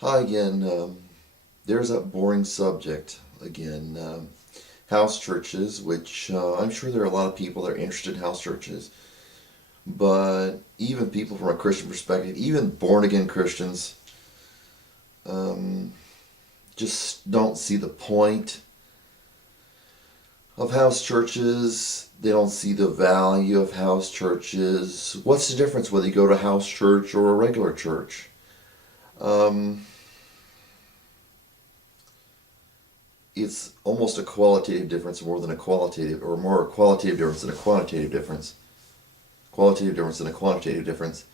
Hi again. There's that boring subject again. House churches, which I'm sure there are a lot of people that are interested in house churches. But even people from a Christian perspective, even born again Christians, um, just don't see the point of house churches. They don't see the value of house churches. What's the difference whether you go to a house church or a regular church? Um, it's almost a qualitative difference more than a qualitative, or more a qualitative difference than a quantitative difference. Qualitative difference than a quantitative difference.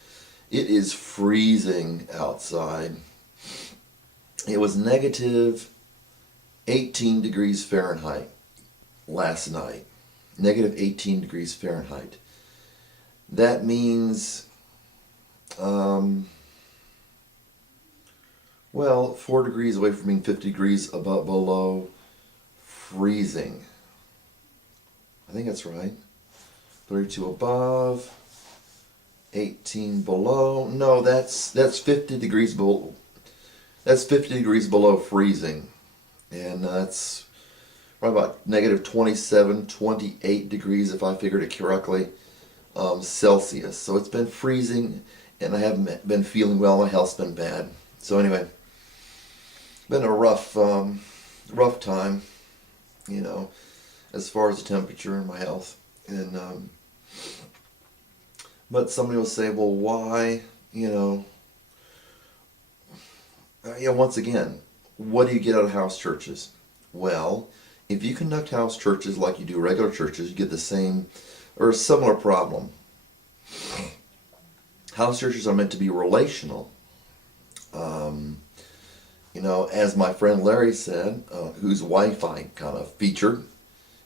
It is freezing outside. It was negative 18 degrees Fahrenheit last night. Negative 18 degrees Fahrenheit. That means, um, 4 degrees away from being 50 degrees above below freezing. I think that's right. 32 above, 18 below. No, that's 50 degrees below. That's 50 degrees below freezing, and that's right about negative 27, 28 degrees if I figured it correctly, Celsius. So it's been freezing, and I haven't been feeling well. My health's been bad. So anyway, been a rough time, you know, as far as the temperature and my health. And but somebody will say, well, why, once again, what do you get out of house churches? Well, if you conduct house churches like you do regular churches, you get the same or a similar problem. House churches are meant to be relational. Um, as my friend Larry said, whose wife I kind of featured,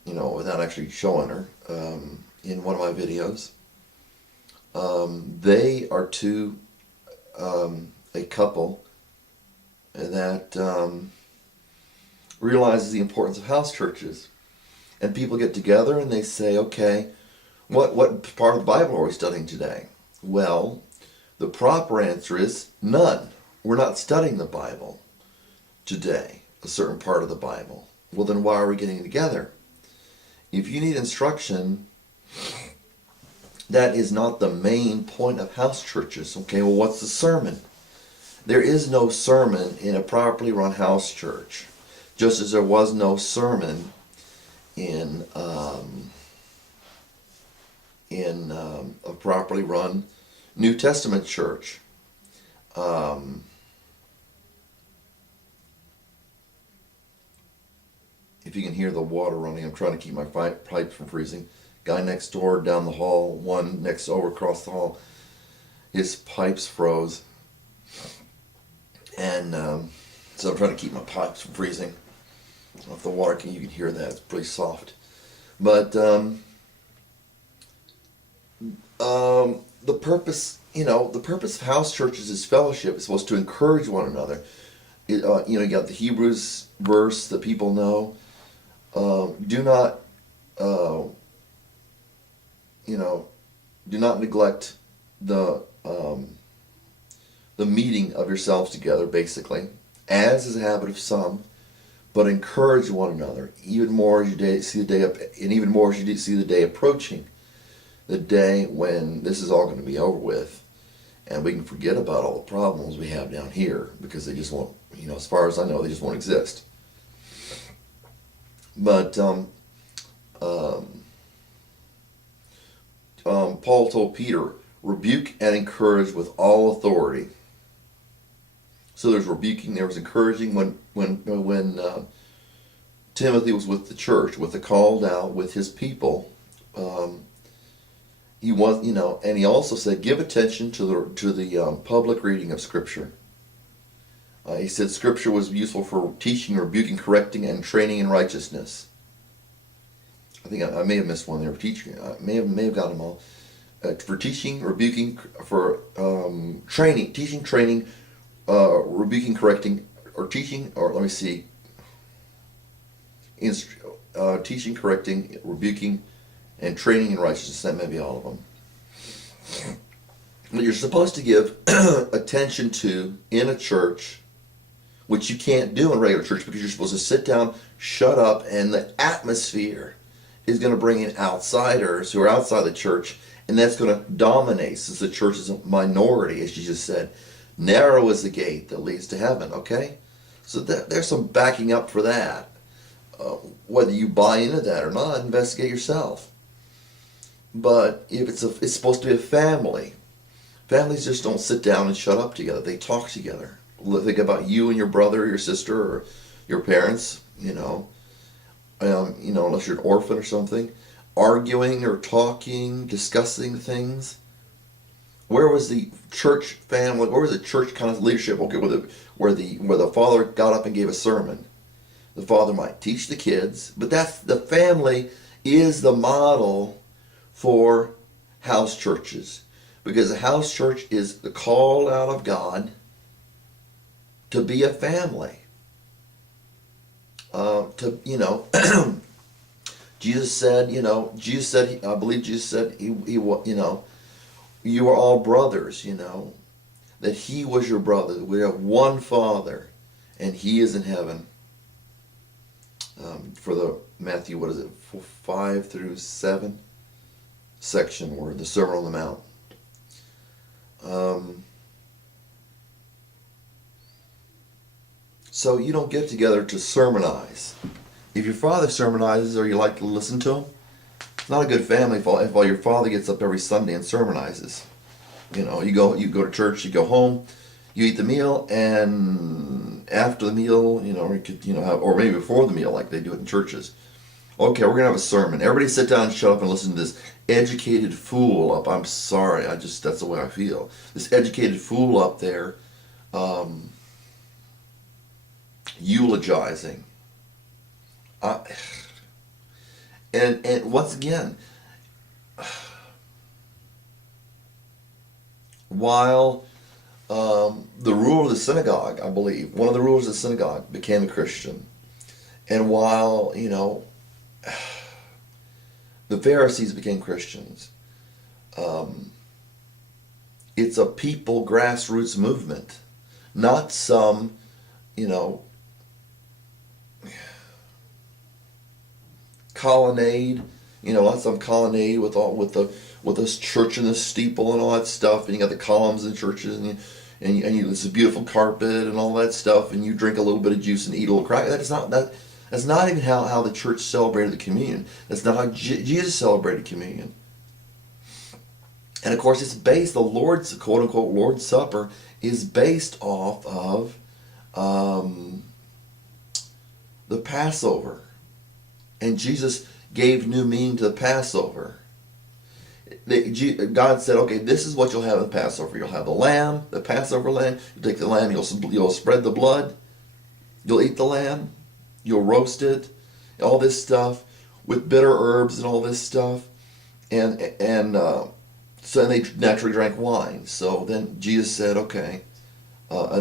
without actually showing her, in one of my videos. They are a couple that realizes the importance of house churches. And people get together and they say, okay, what part of the Bible are we studying today? Well, the proper answer is none. We're not studying the Bible today, a certain part of the Bible. Well, then why are we getting together? If you need instruction, that is not the main point of house churches. Okay, well, what's the sermon? There is no sermon in a properly run house church, just as there was no sermon in a properly run New Testament church. If you can hear the water running, I'm trying to keep my pipes from freezing. Guy next door, down the hall, one next over across the hall, his pipes froze. And so I'm trying to keep my pipes from freezing. If the water you can hear that, it's pretty soft. But the purpose of house churches is fellowship. It's supposed to encourage one another. You got the Hebrews verse that people know. Do not, do not neglect the meeting of yourselves together, basically, as is a habit of some, but encourage one another, even more as you see the day up, and even more as you see the day approaching, the day when this is all going to be over with, and we can forget about all the problems we have down here because they just won't, as far as I know, they just won't exist. But Paul told Peter, rebuke and encourage with all authority. So there's rebuking, there was encouraging when Timothy was with the church, with the called out, with his people. He was, and he also said, give attention to the public reading of Scripture. He said Scripture was useful for teaching, rebuking, correcting, and training in righteousness. I think I may have missed one there. Teaching, I may have got them all. For teaching, rebuking, for training, teaching, training, rebuking, correcting, or teaching, or let me see. Teaching, correcting, rebuking, and training in righteousness. That may be all of them. But you're supposed to give attention to in a church which you can't do in regular church because you're supposed to sit down, shut up, and the atmosphere is going to bring in outsiders who are outside the church, and that's going to dominate since the church is a minority, as Jesus said. Narrow is the gate that leads to heaven, okay? So there's some backing up for that. Whether you buy into that or not, investigate yourself. But if it's supposed to be a family. Families just don't sit down and shut up together. They talk together. Think about you and your brother or your sister or your parents, unless you're an orphan or something, arguing or talking, discussing things. Where was the church family? Where was the church kind of leadership? Okay, where the father got up and gave a sermon. The father might teach the kids, but that's the family is the model for house churches, because a house church is the call out of God to be a family. Jesus said, I believe Jesus said, you are all brothers, that he was your brother. We have one Father, and he is in heaven. For the Matthew, 5 through 7 section, where the Sermon on the Mount. So you don't get together to sermonize. If your father sermonizes or you like to listen to him, it's not a good family if all your father gets up every Sunday and sermonizes. You go to church, you go home, you eat the meal, and after the meal, or maybe before the meal, like they do it in churches. Okay, we're gonna have a sermon. Everybody sit down and shut up and listen to this educated fool up. I'm sorry, that's the way I feel. This educated fool up there, eulogizing. And once again, while the ruler of the synagogue, I believe, one of the rulers of the synagogue became a Christian, and while, the Pharisees became Christians, it's a people grassroots movement, not some, colonnade, not some colonnade with this church and this steeple and all that stuff, and you got the columns in churches, and it's a beautiful carpet and all that stuff, and you drink a little bit of juice and eat a little crack. That's not even how the church celebrated the communion. That's not how Jesus celebrated communion. And of course, it's based, the Lord's, quote unquote, Lord's Supper is based off of the Passover. And Jesus gave new meaning to the Passover. God said, okay, this is what you'll have in the Passover. You'll have the lamb, the Passover lamb. You take the lamb, you'll spread the blood. You'll eat the lamb. You'll roast it. All this stuff with bitter herbs and all this stuff. And so they naturally drank wine. So then Jesus said, okay. I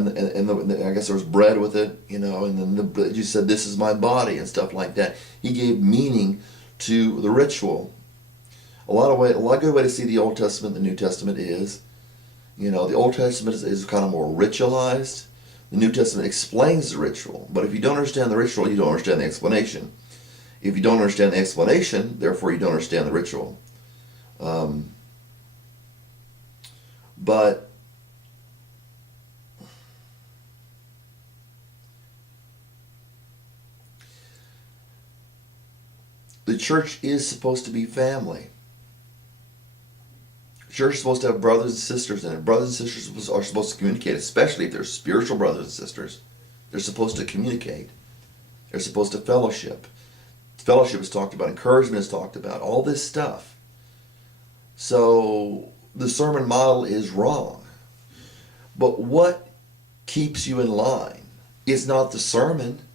guess there was bread with it, and then Jesus said, this is my body and stuff like that. He gave meaning to the ritual. A good way to see the Old Testament and the New Testament is, the Old Testament is kind of more ritualized. The New Testament explains the ritual. But if you don't understand the ritual, you don't understand the explanation. If you don't understand the explanation, therefore you don't understand the ritual. But the church is supposed to be family. The church is supposed to have brothers and sisters in it. Brothers and sisters are supposed to communicate, especially if they're spiritual brothers and sisters. They're supposed to communicate. They're supposed to fellowship. Fellowship is talked about. Encouragement is talked about. All this stuff. So the sermon model is wrong. But what keeps you in line is not the sermon.